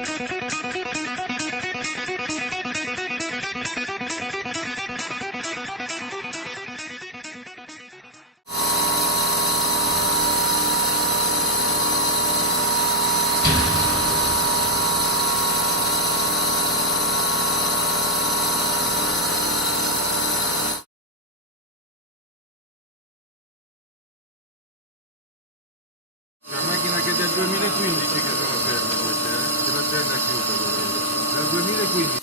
La macchina che è del 2015 che sono ferme queste, che l'azienda è chiusa. Dal 2015